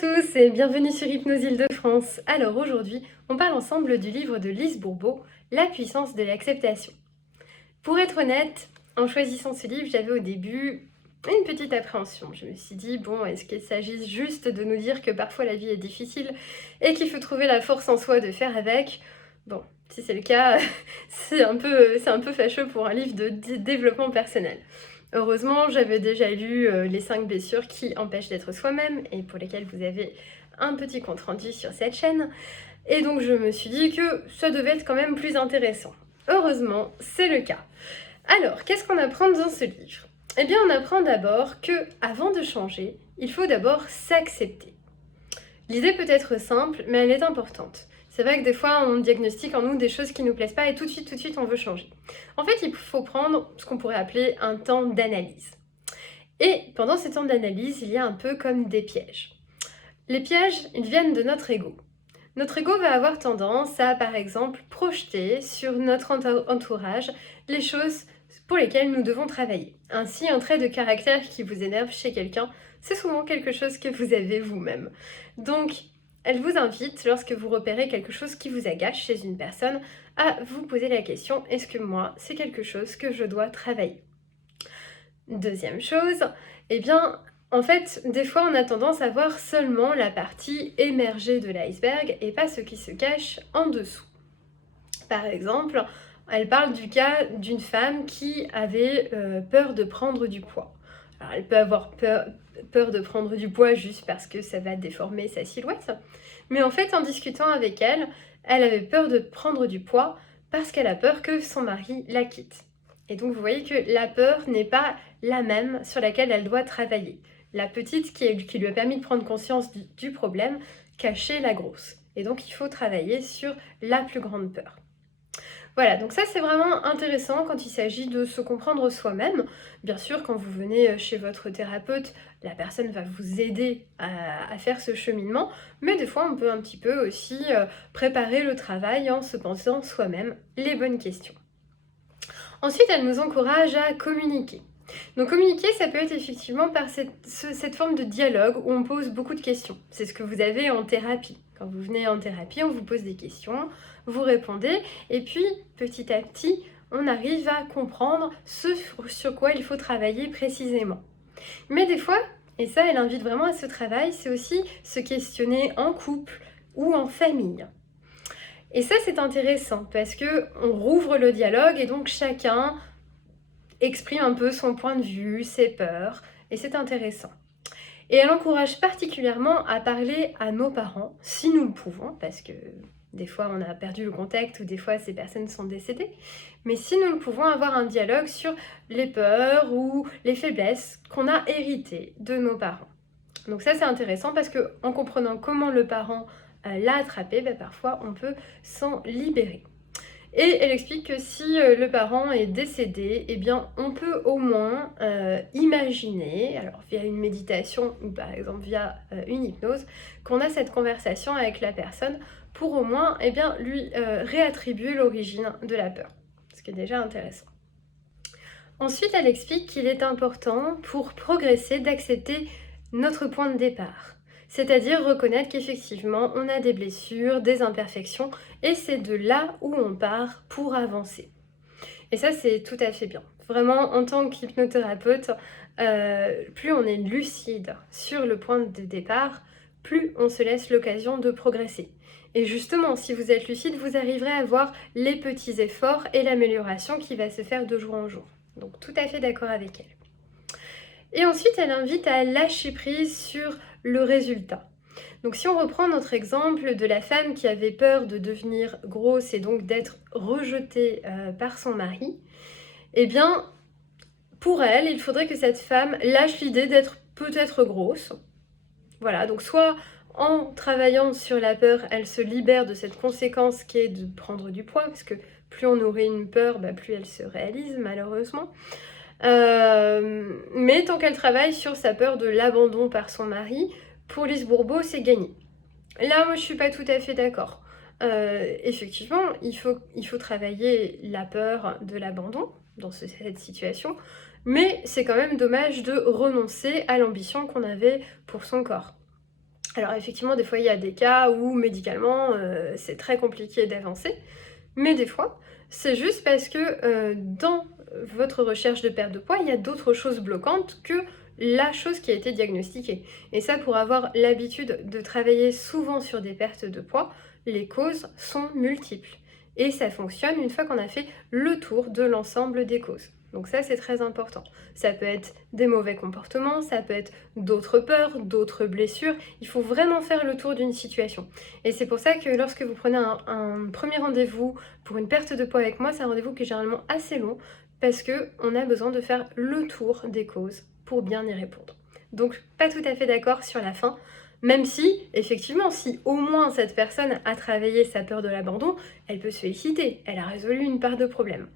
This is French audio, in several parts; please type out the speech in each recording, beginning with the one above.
tous et bienvenue sur Hypnose Île-de-France. Alors aujourd'hui, on parle ensemble du livre de Lise Bourbeau, La puissance de l'acceptation. Pour être honnête, en choisissant ce livre, j'avais au début une petite appréhension. Je me suis dit, bon, est-ce qu'il s'agit juste de nous dire que parfois la vie est difficile et qu'il faut trouver la force en soi de faire avec? Bon, si c'est le cas, c'est un peu fâcheux pour un livre de développement personnel. Heureusement, j'avais déjà lu les 5 blessures qui empêchent d'être soi-même et pour lesquelles vous avez un petit compte rendu sur cette chaîne. Et donc je me suis dit que ça devait être quand même plus intéressant. Heureusement, c'est le cas. Alors, qu'est-ce qu'on apprend dans ce livre? Eh bien, on apprend d'abord que, avant de changer, il faut d'abord s'accepter. L'idée peut être simple, mais elle est importante. C'est vrai que des fois, on diagnostique en nous des choses qui ne nous plaisent pas et tout de suite, on veut changer. En fait, il faut prendre ce qu'on pourrait appeler un temps d'analyse. Et pendant ce temps d'analyse, il y a un peu comme des pièges. Les pièges, ils viennent de notre ego. Notre ego va avoir tendance à, par exemple, projeter sur notre entourage les choses pour lesquelles nous devons travailler. Ainsi, un trait de caractère qui vous énerve chez quelqu'un, c'est souvent quelque chose que vous avez vous-même. Donc, elle vous invite, lorsque vous repérez quelque chose qui vous agace chez une personne, à vous poser la question, est-ce que moi, c'est quelque chose que je dois travailler? Deuxième chose, eh bien, en fait, des fois, on a tendance à voir seulement la partie émergée de l'iceberg et pas ce qui se cache en dessous. Par exemple, elle parle du cas d'une femme qui avait peur de prendre du poids. Alors, elle peut avoir peur de prendre du poids juste parce que ça va déformer sa silhouette. Mais en fait, en discutant avec elle, elle avait peur de prendre du poids parce qu'elle a peur que son mari la quitte. Et donc, vous voyez que la peur n'est pas la même sur laquelle elle doit travailler. La petite qui lui a permis de prendre conscience du problème cachait la grosse. Et donc, il faut travailler sur la plus grande peur. Voilà, donc ça c'est vraiment intéressant quand il s'agit de se comprendre soi-même. Bien sûr, quand vous venez chez votre thérapeute, la personne va vous aider à faire ce cheminement, mais des fois on peut un petit peu aussi préparer le travail en se posant soi-même les bonnes questions. Ensuite, elle nous encourage à communiquer. Donc communiquer, ça peut être effectivement par cette forme de dialogue où on pose beaucoup de questions. C'est ce que vous avez en thérapie. Quand vous venez en thérapie, on vous pose des questions, vous répondez, et puis petit à petit, on arrive à comprendre ce sur quoi il faut travailler précisément. Mais des fois, et ça elle invite vraiment à ce travail, c'est aussi se questionner en couple ou en famille. Et ça c'est intéressant parce qu'on rouvre le dialogue et donc chacun exprime un peu son point de vue, ses peurs, et c'est intéressant. Et elle encourage particulièrement à parler à nos parents, si nous le pouvons, parce que des fois on a perdu le contact ou des fois ces personnes sont décédées, mais si nous le pouvons, avoir un dialogue sur les peurs ou les faiblesses qu'on a héritées de nos parents. Donc ça c'est intéressant parce qu'en comprenant comment le parent l'a attrapé, parfois on peut s'en libérer. Et elle explique que si le parent est décédé, eh bien on peut au moins imaginer, alors via une méditation ou par exemple via une hypnose, qu'on a cette conversation avec la personne pour au moins eh bien, lui réattribuer l'origine de la peur, ce qui est déjà intéressant. Ensuite, elle explique qu'il est important pour progresser d'accepter notre point de départ. C'est-à-dire reconnaître qu'effectivement, on a des blessures, des imperfections, et c'est de là où on part pour avancer. Et ça, c'est tout à fait bien. Vraiment, en tant qu'hypnothérapeute, plus on est lucide sur le point de départ, plus on se laisse l'occasion de progresser. Et justement, si vous êtes lucide, vous arriverez à voir les petits efforts et l'amélioration qui va se faire de jour en jour. Donc tout à fait d'accord avec elle. Et ensuite, elle invite à lâcher prise sur le résultat. Donc si on reprend notre exemple de la femme qui avait peur de devenir grosse et donc d'être rejetée par son mari, eh bien, pour elle, il faudrait que cette femme lâche l'idée d'être peut-être grosse. Voilà, donc soit en travaillant sur la peur, elle se libère de cette conséquence qui est de prendre du poids, parce que plus on nourrit une peur, plus elle se réalise malheureusement. Mais tant qu'elle travaille sur sa peur de l'abandon par son mari, pour Lise Bourbeau, c'est gagné. Là, moi, je suis pas tout à fait d'accord. Effectivement, il faut travailler la peur de l'abandon dans cette situation, mais c'est quand même dommage de renoncer à l'ambition qu'on avait pour son corps. Alors effectivement, des fois, il y a des cas où médicalement, c'est très compliqué d'avancer, mais des fois, c'est juste parce que dans votre recherche de perte de poids, il y a d'autres choses bloquantes que la chose qui a été diagnostiquée. Et ça, pour avoir l'habitude de travailler souvent sur des pertes de poids, les causes sont multiples. Et ça fonctionne une fois qu'on a fait le tour de l'ensemble des causes. Donc ça, c'est très important. Ça peut être des mauvais comportements, ça peut être d'autres peurs, d'autres blessures. Il faut vraiment faire le tour d'une situation. Et c'est pour ça que lorsque vous prenez un premier rendez-vous pour une perte de poids avec moi, c'est un rendez-vous qui est généralement assez long parce qu'on a besoin de faire le tour des causes pour bien y répondre. Donc pas tout à fait d'accord sur la fin, même si, effectivement, si au moins cette personne a travaillé sa peur de l'abandon, elle peut se féliciter, elle a résolu une part de problème.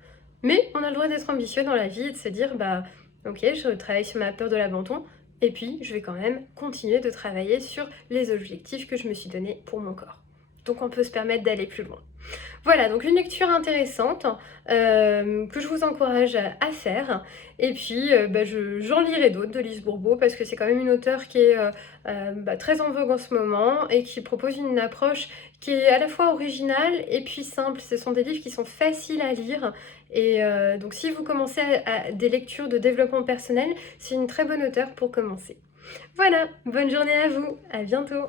Mais on a le droit d'être ambitieux dans la vie et de se dire, bah ok, je travaille sur ma peur de l'abandon, et puis je vais quand même continuer de travailler sur les objectifs que je me suis donnés pour mon corps. Donc on peut se permettre d'aller plus loin. Voilà, donc une lecture intéressante que je vous encourage à faire. Et puis, j'en lirai d'autres de Lise Bourbeau parce que c'est quand même une auteure qui est très en vogue en ce moment et qui propose une approche qui est à la fois originale et puis simple. Ce sont des livres qui sont faciles à lire. Et donc, si vous commencez à des lectures de développement personnel, c'est une très bonne auteure pour commencer. Voilà, bonne journée à vous, à bientôt!